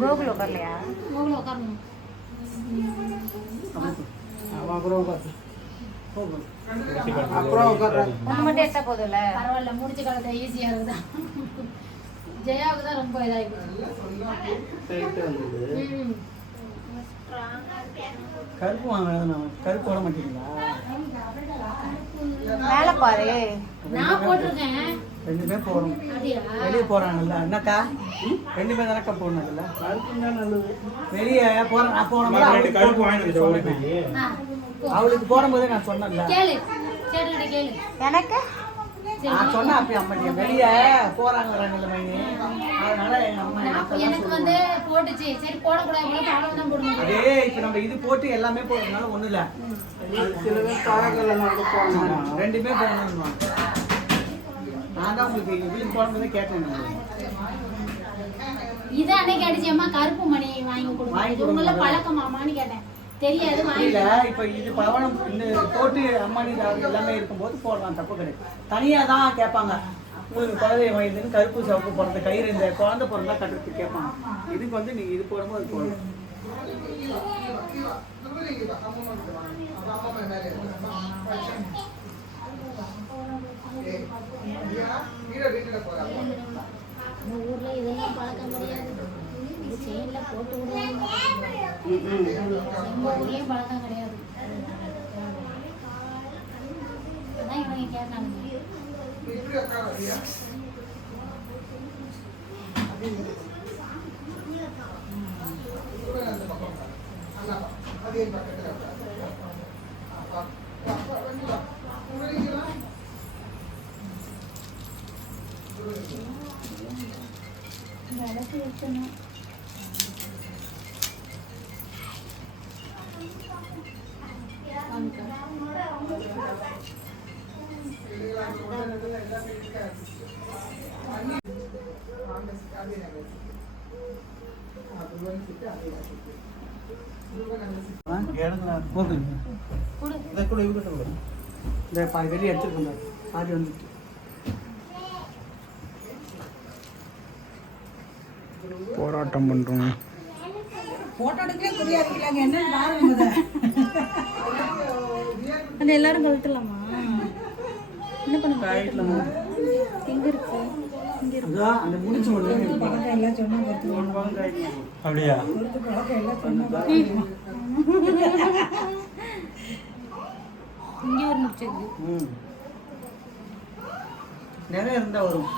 கோகுல உட்காரலையா? கோகுல உட்காரணும். மட்டும் எட்ட போதும்ல, பரவாயில்ல. முடிச்ச காலத்தை ஈஸியா இருக்குதா? ஜெயாவுக்கு தான் ரொம்ப இதாகிடுச்சு. கருப்பு வாங்க, கருப்பு போட மாட்டீங்களா? மேல பாரு, நான் போட்டிருக்கேன். ரெண்டுமே போறோம், வெளியே போறாங்கல்ல அண்ணாக்கா, ரெண்டுமே தானக்கா போடணும்ல. வெளியே போறேன் நான் போன அவளுக்கு போடும்போதே நான் சொன்னேன்ல. எனக்கு நான் சொன்னேன் அப்படி அம்மா வெளியே போறாங்க அதனால எங்க அம்மா எனக்கு வந்து போட்டுச்சு. சரி போடக்கூடாது, அதே இப்ப நம்ம இது போட்டு எல்லாமே போடுறதுனால ஒண்ணு இல்ல. ரெண்டுமே போடணும். நான் தான் உங்களுக்கு வீட்டுக்கு போடும்போதே கேட்டேன். இது அன்னைக்கு அடிச்சேம்மா கருப்பு மணி வாங்கி கொடுங்க பழக்கமாமான்னு கேட்டேன். தெரியாது இல்ல. இப்ப இது பவனம் இந்த போட்டு அம்மானி எல்லாமே இருக்கும்போது போடலாம், தப்பு கிடையாது. தனியா தான் கேட்பாங்க. உங்களுக்கு குழந்தை வயதுன்னு கருப்பு சிவப்பு பிறந்த கயிறு இந்த குழந்தை பிறந்தா கட்டுறதுக்கு கேட்பாங்க. இதுக்கு வந்து நீங்க இது போடும்போது அது போடணும். ஊர்ல இதெல்லாம் பழக்கம் கிடையாது. செயின்ல போட்டு விடுவாங்க. ஊர்லயும் பழக்கம் கிடையாது. அதான் இவங்க கேட்டாங்க. விளக்கு வைக்கணும். வெளியே எடுத்துருக்கோம், பாதி வந்துட்டு போராட்டம் பண்றோம். அந்த எல்லாரும் கழட்டலாமா? என்ன பண்ணுங்க? எங்க இருக்கு? அந்த முடிச்சு அப்படியா? இங்கே ஒரு முடிச்சு நிறைய இருந்தா வரும்.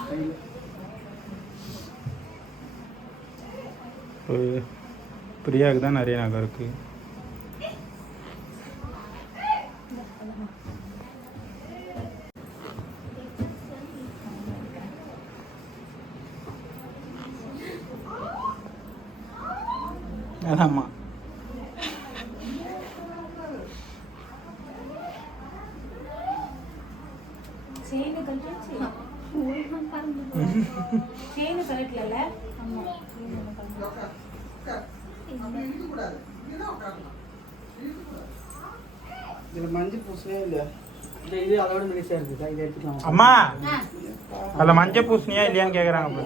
பிரியாவுக்கு தான் நிறைய நகை இருக்கு. ஆமா செயின் கழட்டிச்சு. செயின் கழட்டல. ஆமா இதுல மஞ்சள் பூசவே இல்லையா? இது அதோட மெலிசா இருக்கு. இதை எடுத்துக்கலாம். அம்மா அதுல மஞ்சள் பூசணியா இல்லையான்னு கேக்குறாங்க.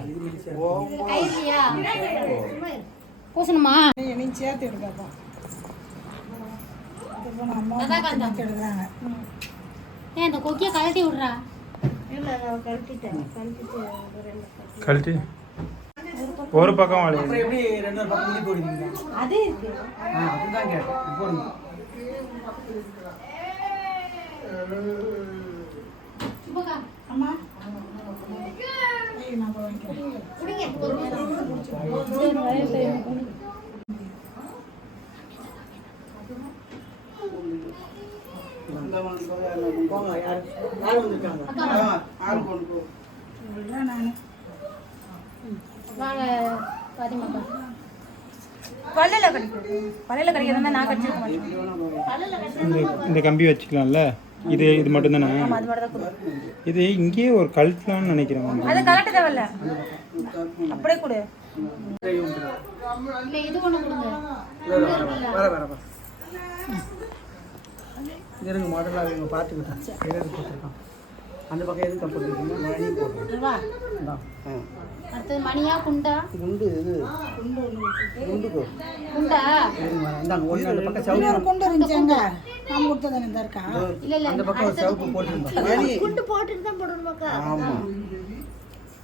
பூசணுமா? சேர்த்து எடுக்கப்பா. ஏன் இந்த கொக்கிய கழட்டி விடுறா? கழட்டி ஒரு பக்கம் வாழை. அப்புறம் எப்படி ரெண்டு பக்கம் முடி போடுவீங்க? அது இருக்கு. அப்படிதான் கேட்டேன். போடுங்க. சுபகா அம்மா நான் போறேன். புடிங்க பொறுமையா. போங்க. யார் வந்திருக்காங்க? ஆறு கொண்டு போ. நான் வாங்க பாத்திமாக்கா. பல்லில் கடிக்கிறது. பல்லில் கடிக்கிறதா நான் கடிச்சிருக்க மாட்டேன். இந்த கம்பி வச்சுக்கலாம்ல. இது இது மட்டும் தானே? ஆமா அது மட்டும் தான் கொடு. இது இங்கேயே ஒரு கழுத்துலான்னு நினைக்கிறேன். அது கரெக்ட் தேவையில்ல, அப்படியே கொடு. இல்ல இது ஒண்ணு கொடுங்க. வர வர வர இருங்க, முதல்ல அவங்க பார்த்துக்கிட்டேன். எதாவது போட்டிருக்கான் அந்த பக்கம் எதுவும் தப்பு இருக்குங்க. மணி போட்டுருக்கோம். அடுத்தது மணியா குண்டா? குண்டு இது குண்டு குண்டா? இந்தாங்க ஒன்று அந்த பக்கம் இன்னொரு சவுப்பு. கொண்டு இருந்துச்சாங்க, நாம கொடுத்ததானே இந்த இருக்கா? இல்ல இல்ல அந்த பக்கம் ஒரு சவுப்பு போட்டுருந்தோம். மணி குண்டு போட்டுட்டு தான் போடணுமாக்கா? ஆமா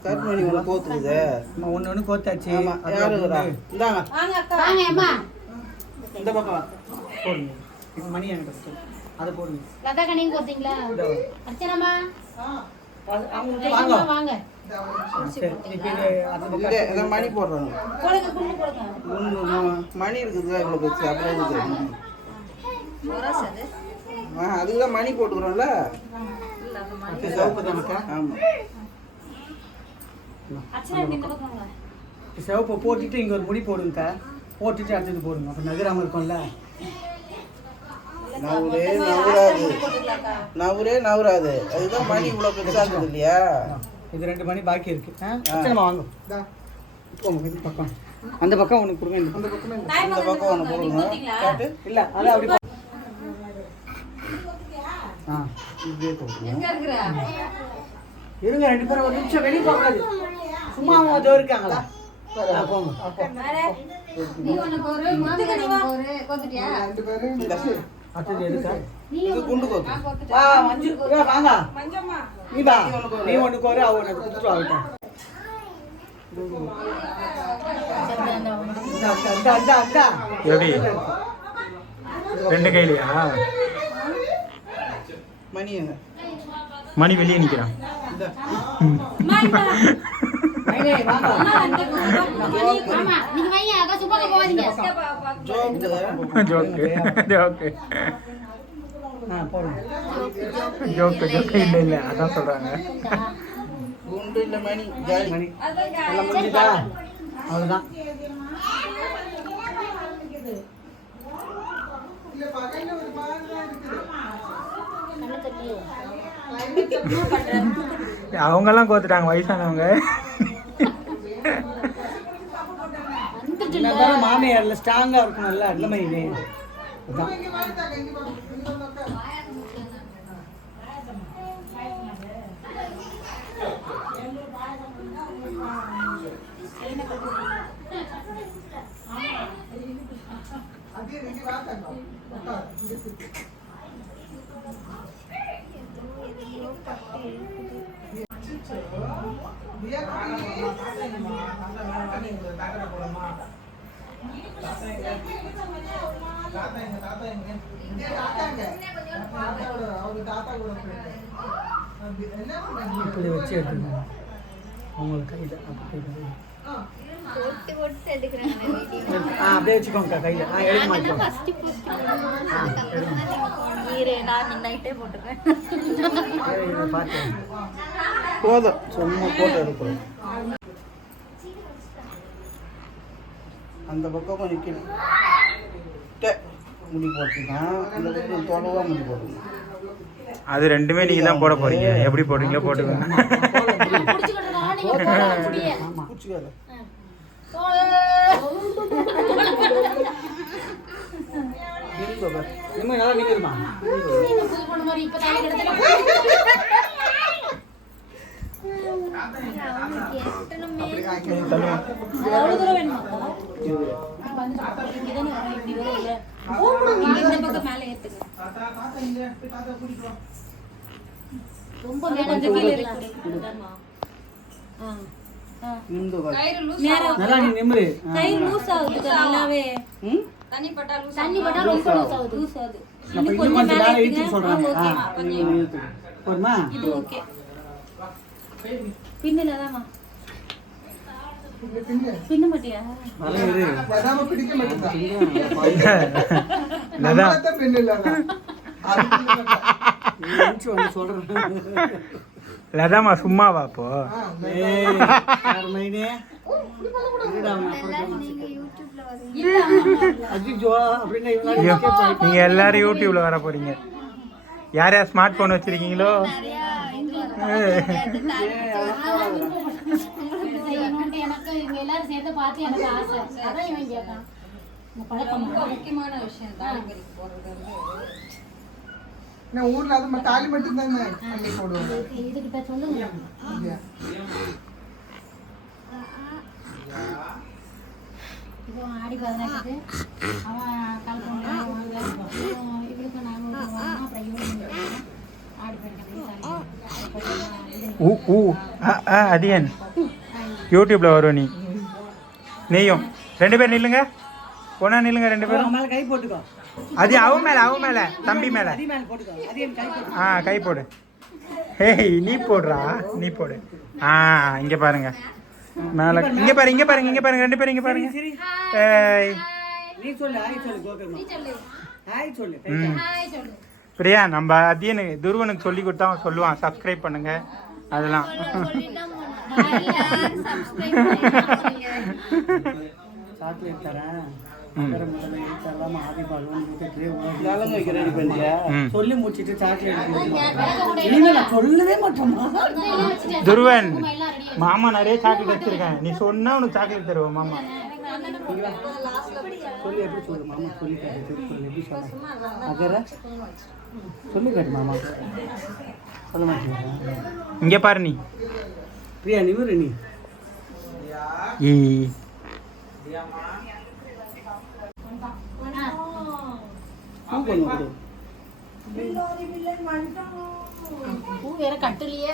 கருமணி ஒன்று கோத்துக்குது. நம்ம ஒன்று ஒன்று கோத்தாச்சு. ஆமா அது யாரு வரா? இந்தாங்க வாங்க அக்கா. வாங்க அம்மா. இந்த பக்கம் போடுங்க. இது மணி எனக்கு கொடுத்து. அதை போடுங்க. லதா கண்ணையும் கொடுத்தீங்களா? அர்ச்சனாமா அவங்க வாங்க. வாங்க. சரி இப்போ இது அந்த இங்கே பக்கம் இதை மணி போடுறாங்க. போடுங்க குண்டு போடுங்க. குண்டு மணி இருக்குதுல்ல இவ்வளோ வச்சு அப்படியே இருக்குது. அதுக்கு தான் மணி போட்டுக்கிறோம்ல. இது சவுப்பு தானக்கா? ஆமாம் அர்ச்சனா இந்த பக்கம் வாங்க. சிவப்பை போட்டுட்டு இங்கே ஒரு முடி போடுங்கக்கா. போட்டுட்டு அடுத்தது போடுங்க. அப்போ நகராமல் இருக்கும்ல. நவுரே நவுராது. அதுதான் மணி இவ்வளோ பெருசாக இருக்குது இல்லையா? இது 2 மணி பாக்கி இருக்கு. நம்ம வாங்க போங்க. இந்த பக்கம் அந்த பக்கம் ஒன்று கொடுங்க. இந்த பக்கம் இந்த பக்கம் ஒன்று போடுங்க. கேட்டு இல்லை அதான் அப்படி ஆ இப்படியே கொடுங்க. இருங்க 2 பேரும் ஒரு நிமிஷம் வெளியே போகாது. சும்மா அவங்க இதோ இருக்காங்களா? போங்க. நீ ஒண்ணு போரு, மாமியார் ஒண்ணு போரு. கோத்துட்டியா? அடுத்தது எதுக்கா? இது குண்டு கோத்து. வா மஞ்சு வாங்க. நீ வா. நீ ஒன்று கோரு, அவ ஒன்று கொடுத்துட்டு ஆகிட்டேன். எப்படி 2 கையிலையா? மணி எங்க? மணி வெளியே நிற்கிறான். ஆமா நீங்க வைங்க அக்கா சும்மா போவாதீங்க. ஜோக்கு ஜோக்கு போடுங்க. ஜோக்கு ஜோக்கு இல்லை இல்லை அதான் சொல்கிறாங்க. குண்டு இல்லை மணி ஜாலி மணி எல்லாம் முடிஞ்சுதா? அவ்வளோதான். அவங்கெல்லாம் கோத்துட்டாங்க வயசானவங்க. என்னதான் மாமியார்ல ஸ்ட்ராங்கா இருக்கணும்ல. இல்லைமா இது அதான். இப்படி வச்சு எடுத்துங்க. உங்களுக்கு கையில் அப்படியே வச்சுக்கோங்க கையில். எடுக்க மாட்டோம். பார்த்து போதும் சும்மா போட்டு எடுக்கிறோம். அந்த பக்கம் நிற்கணும். முடி போட்டுக்கலாம். அந்த பக்கம் தொலைவாக முடி போட்டுக்கணும். அது 2மே நீங்கள் தான் போட போகிறீங்க. எப்படி போடுறீங்களோ போட்டுக்கோங்க. பூச்சிக்காத இனிமே நல்லா நிற்கிறமா? ரொம்ப கொஞ்சம் கீழே இருக்கு. நல்லா நீ நிம்மரு. கை லூஸ் ஆகுது நல்லாவே. தண்ணி பட்டா ரொம்ப லூஸ் ஆகுது. அப்ப இன்னும் கொஞ்சம் மேலே இழுத்து சொல்றாங்க. போதுமா? இது ஓகே. பின்னலதாமா. பின்ன மாட்டியா? நல்லா இரு. லதாமா சும்மாவா அப்போ? நீங்க எல்லாரும் யூடியூப்ல வர போறீங்க. யார் யார் ஸ்மார்ட் போன் வச்சிருக்கீங்களோ செய்யணும்னு எனக்கு இவங்க எல்லாரும் சேர்ந்து பார்த்து எனக்கு ஆசை. அதான் இவன் கேட்கான். முக்கியமான விஷயம் நான் ஊர்ல அது தாலி மட்டும் தானே அள்ளி போடுவோம். இதுகிட்ட சொல்லுங்க. இப்போ ஆடி 18க்கு அவன் கால் பண்ணி இவளுக்கு நாங்கள் அப்புறம் இவளுக்கு ஆடி 18 அதியன் யூடியூப்ல வரும் நீயும் 2 பேர் நில்லுங்க ஒன்னா நில்லுங்க 2 பேரும் மேல கை போட்டுக்கோ. அது அவன் மேல தம்பி மேல அதி மேல போட்டுக்கோ. அதி கை போட்டு. கை போடு. ஏய் நீ போடுறா நீ போடு. இங்க பாருங்க மேல இங்க பாருங்க 2 பேரும் இங்க பாருங்க. ஏய் நீ சொல்லு ஹாய் சொல்லு கோகுல். நீ சொல்லு. ஹாய் சொல்லு. ஹாய் சொல்லு. பிரியா நம்ம அதியனுக்கு துருவனுக்கு சொல்லி கொடுத்தா அவன் சொல்லுவான் சப்ஸ்கிரைப் பண்ணுங்க அதெல்லாம். சாக்லேட் தரேன். சொல்லி முடிச்சிட்டு சாக்லேட் சொல்லவே மாட்டோமா? துருவன் மாமா நிறைய சாக்லேட் வச்சிருக்கேன் நீ சொன்னா உனக்கு சாக்லேட் தருவோம் மாமா. சொல்லி எப்படி சொல்லு மாமா சொல்லி காட்டு சொல்லு எப்படி சொல்ல அகர சொல்லி காட்டு மாமா சொல்ல மாட்டேங்க. இங்க பாரு நீ பிரியா நிமிரு நீ பூ வேற கட்டலையே.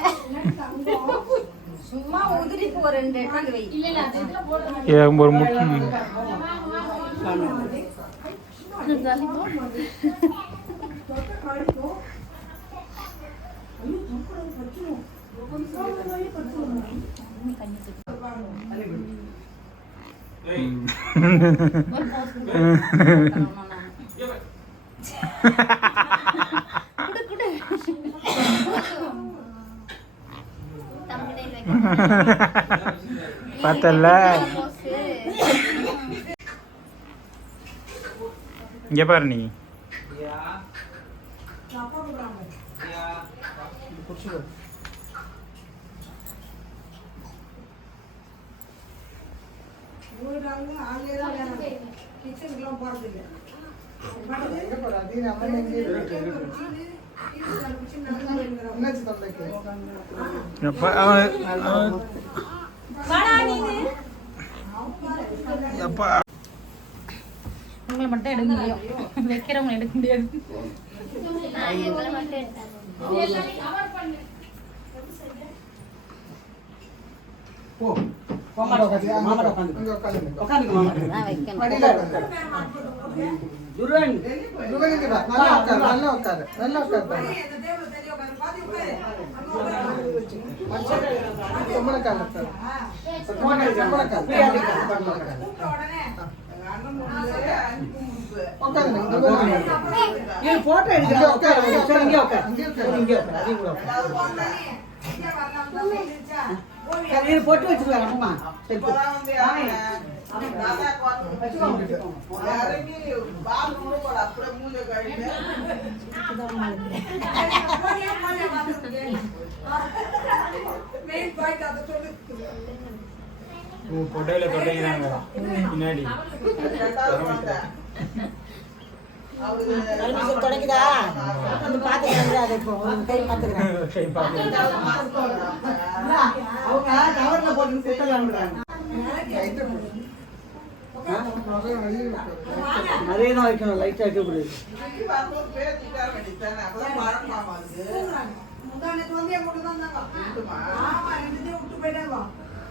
சும்மா உதிரி போ 2 எட்டாங்க வை. இல்ல இல்ல அது இதுல போடுறேன். ஒரு முட்டை பார்த்தல இங்க பாரு நீ உங்களை மட்டும் எடுக்க முடியும், வைக்கிறவங்க எடுக்க முடியாது. போட்டோ போட்டு வச்சிருக்காங்க அம்மா. பொட்டையில தொட்டைங்கிறாங்க பின்னாடி தொடக்குதா வந்து பாத்துக்கிறாங்க. அவங்க கவர்ல போட்டு சுத்தலாம்ன்றாங்க. நிறைய தான் வைக்கணும், லைட்டா வைக்க கூடாது.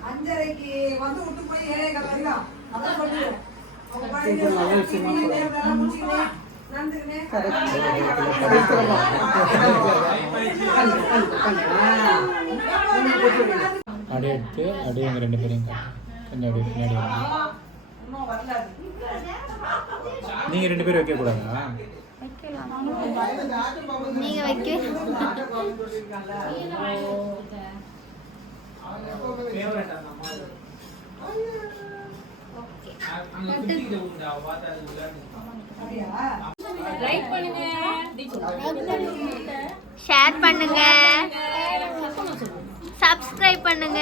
அஞ்சரைக்கு வந்து விட்டு போய் 7:15 அதான் சொல்லுவேன். அப்படியே எடுத்து அப்படியே எங்க 2 பேரையும் கொஞ்சம் அப்படியே பின்னாடி நீங்க 2 பேரும் வைக்க கூடாதா? நீங்க வைக்க லைக் பண்ணுங்க ஷேர் பண்ணுங்க சப்ஸ்கிரைப் பண்ணுங்க